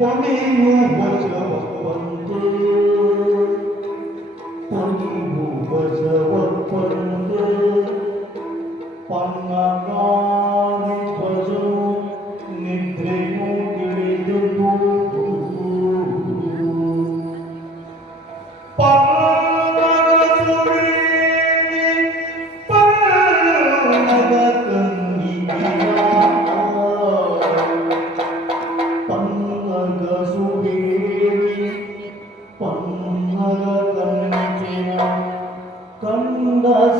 Ponemo waja wakwante Ponemo waja wakwante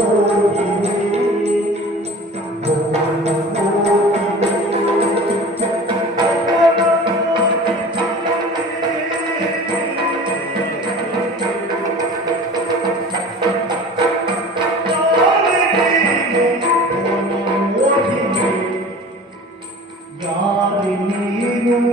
Oh, നീരും